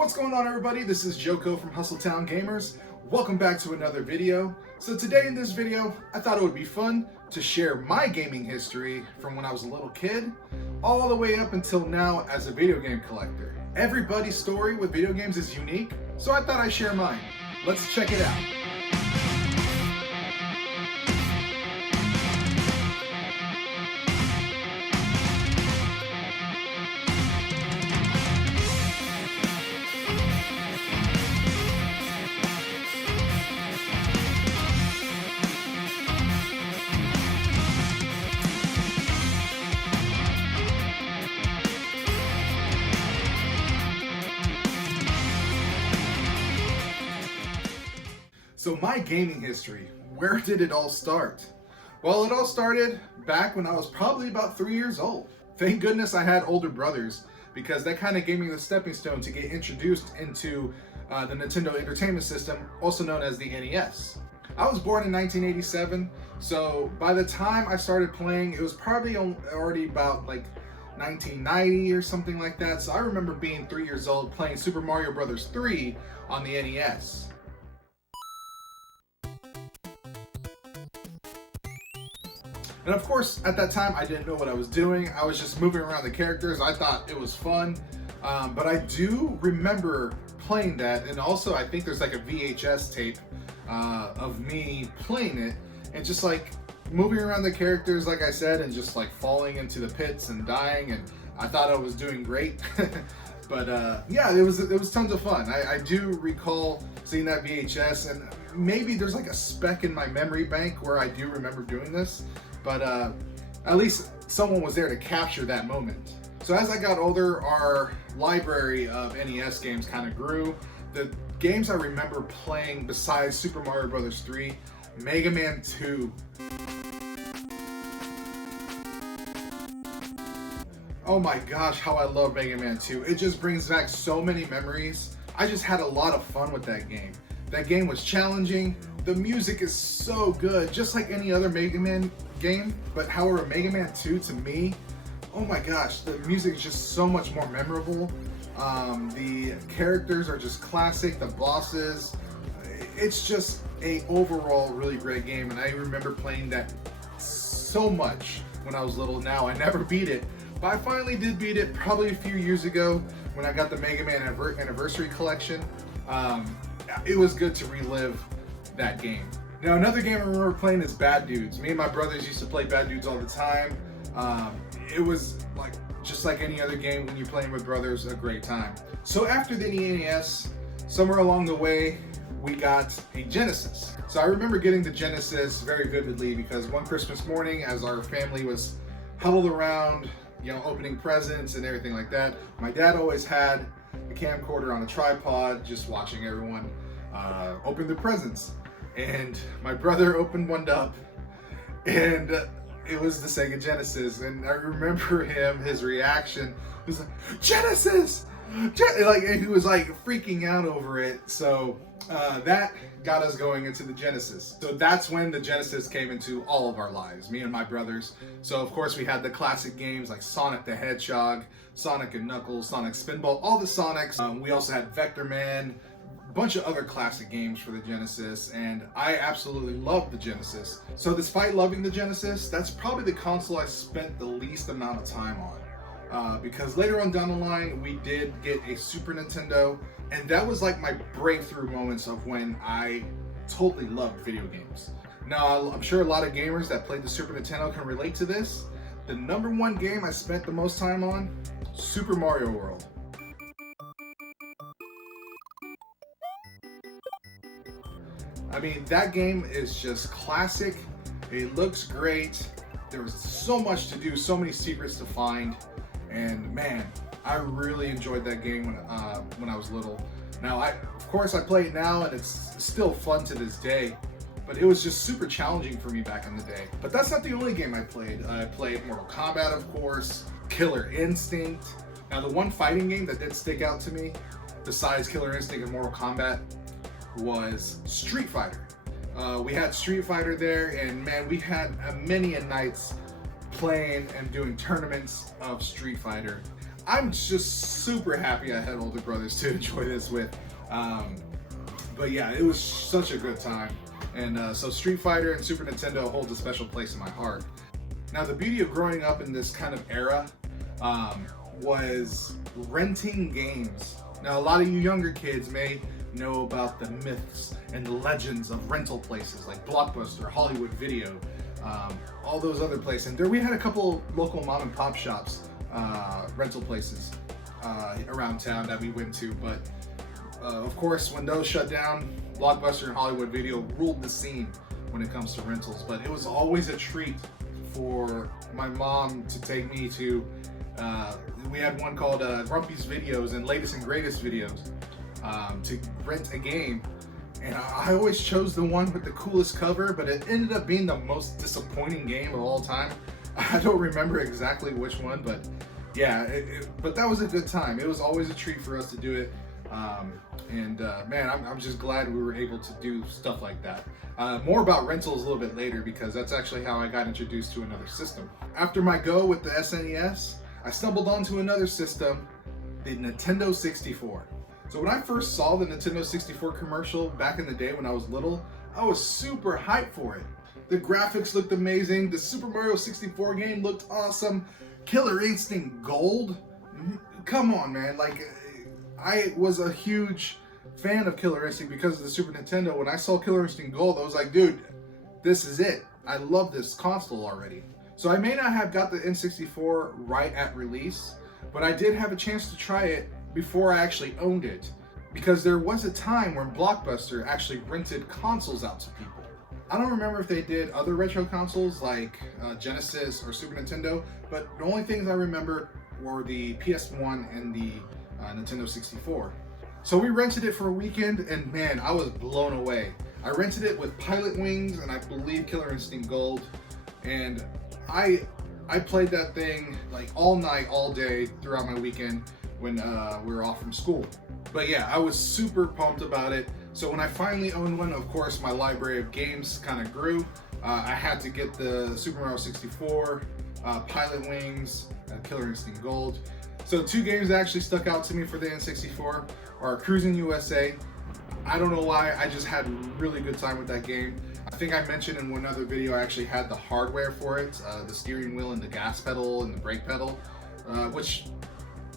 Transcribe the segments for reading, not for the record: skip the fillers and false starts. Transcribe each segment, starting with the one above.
What's going on, everybody? This is JoCo from Hustletown Gamers. Welcome back to another video. So today in this video, I thought it would be fun to share my gaming history from when I was a little kid all the way up until now as a video game collector. Everybody's story with video games is unique, so I thought I'd share mine. Let's check it out. So my gaming history, where did it all start? Well, it all started back when I was probably about 3 years old. Thank goodness I had older brothers, because that kind of gave me the stepping stone to get introduced into the Nintendo Entertainment System, also known as the NES. I was born in 1987, so by the time I started playing, it was probably already about like 1990 or something like that. So I remember being 3 years old playing Super Mario Bros. 3 on the NES. And of course, at that time, I didn't know what I was doing. I was just moving around the characters. I thought it was fun. But I do remember playing that. And also, I think there's like a VHS tape of me playing it and just like moving around the characters, like I said, and just like falling into the pits and dying. And I thought I was doing great. But yeah, it was tons of fun. I do recall seeing that VHS, and maybe there's like a speck in my memory bank where I do remember doing this. But at least someone was there to capture that moment. So as I got older, our library of NES games kind of grew. The games I remember playing besides Super Mario Bros. 3, Mega Man 2. Oh my gosh, how I love Mega Man 2. It just brings back so many memories. I just had a lot of fun with that game. That game was challenging. The music is so good, just like any other Mega Man game. But however, Mega Man 2 to me, oh my gosh, the music is just so much more memorable. The characters are just classic, the bosses. It's just a overall really great game, and I remember playing that so much when I was little. Now, I never beat it, but I finally did beat it probably a few years ago when I got the Mega Man Anniversary Collection. It was good to relive that game. Now, another game I remember playing is Bad Dudes. Me and my brothers used to play Bad Dudes all the time. It was like just like any other game when you're playing with brothers, a great time. So after the NES, somewhere along the way, we got a Genesis. So I remember getting the Genesis very vividly because one Christmas morning, as our family was huddled around, you know, opening presents and everything like that, my dad always had a camcorder on a tripod, just watching everyone open their presents. And my brother opened one up, and it was the Sega Genesis. And I remember his reaction. He was like, Genesis! And he was like freaking out over it. So that got us going into the Genesis. So that's when the Genesis came into all of our lives, me and my brothers. So of course we had the classic games like Sonic the Hedgehog, Sonic and Knuckles, Sonic Spinball, all the Sonics. We also had Vector Man, a bunch of other classic games for the Genesis, and I absolutely loved the Genesis. So despite loving the Genesis, that's probably the console I spent the least amount of time on. Because later on down the line, we did get a Super Nintendo, and that was like my breakthrough moments of when I totally loved video games. Now, I'm sure a lot of gamers that played the Super Nintendo can relate to this. The #1 game I spent the most time on, Super Mario World. I mean, that game is just classic. It looks great. There was so much to do, so many secrets to find. And man, I really enjoyed that game when I was little. Now, of course, I play it now, and it's still fun to this day. But it was just super challenging for me back in the day. But that's not the only game I played. I played Mortal Kombat, of course, Killer Instinct. Now, the one fighting game that did stick out to me, besides Killer Instinct and Mortal Kombat, was Street Fighter. We had Street Fighter there, and man, we had many a nights playing and doing tournaments of Street Fighter. I'm just super happy I had older brothers to enjoy this with. But yeah, it was such a good time. And so Street Fighter and Super Nintendo holds a special place in my heart. Now, the beauty of growing up in this kind of era was renting games. Now, a lot of you younger kids may know about the myths and the legends of rental places like Blockbuster, Hollywood Video, all those other places. And there we had a couple local mom and pop shops, rental places around town that we went to. But of course, when those shut down, Blockbuster and Hollywood Video ruled the scene when it comes to rentals. But it was always a treat for my mom to take me to, we had one called Grumpy's Videos and Latest and Greatest Videos, to rent a game. And I always chose the one with the coolest cover, but it ended up being the most disappointing game of all time. I don't remember exactly which one, but yeah, but that was a good time. It was always a treat for us to do it. Man, I'm just glad we were able to do stuff like that. More about rentals a little bit later, because that's actually how I got introduced to another system. After my go with the SNES, I stumbled onto another system, the Nintendo 64. So when I first saw the Nintendo 64 commercial back in the day when I was little, I was super hyped for it. The graphics looked amazing, the Super Mario 64 game looked awesome, Killer Instinct Gold, come on man, like I was a huge fan of Killer Instinct because of the Super Nintendo. When I saw Killer Instinct Gold, I was like, dude, this is it. I love this console already. So I may not have got the N64 right at release, but I did have a chance to try it before I actually owned it, because there was a time when Blockbuster actually rented consoles out to people. I don't remember if they did other retro consoles like Genesis or Super Nintendo, but the only things I remember were the PS1 and the Nintendo 64. So we rented it for a weekend, and man, I was blown away. I rented it with Pilot Wings and I believe Killer Instinct Gold, and I played that thing like all night, all day throughout my weekend when we were off from school. But yeah, I was super pumped about it. So when I finally owned one, of course, my library of games kind of grew. I had to get the Super Mario 64, Pilot Wings, Killer Instinct Gold. So two games that actually stuck out to me for the N64 are Cruising USA. I don't know why, I just had a really good time with that game. I think I mentioned in one other video I actually had the hardware for it, the steering wheel and the gas pedal and the brake pedal, which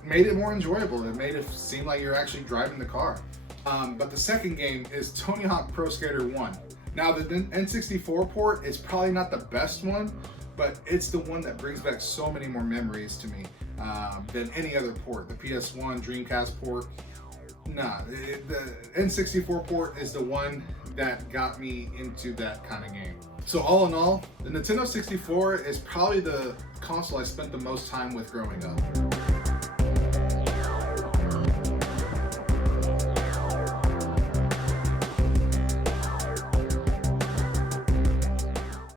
made it more enjoyable. It made it seem like you're actually driving the car. But the second game is Tony Hawk Pro Skater 1. Now the N64 port is probably not the best one, but it's the one that brings back so many more memories to me than any other port. The PS1, Dreamcast port, nah. The N64 port is the one that got me into that kind of game. So all in all, the Nintendo 64 is probably the console I spent the most time with growing up.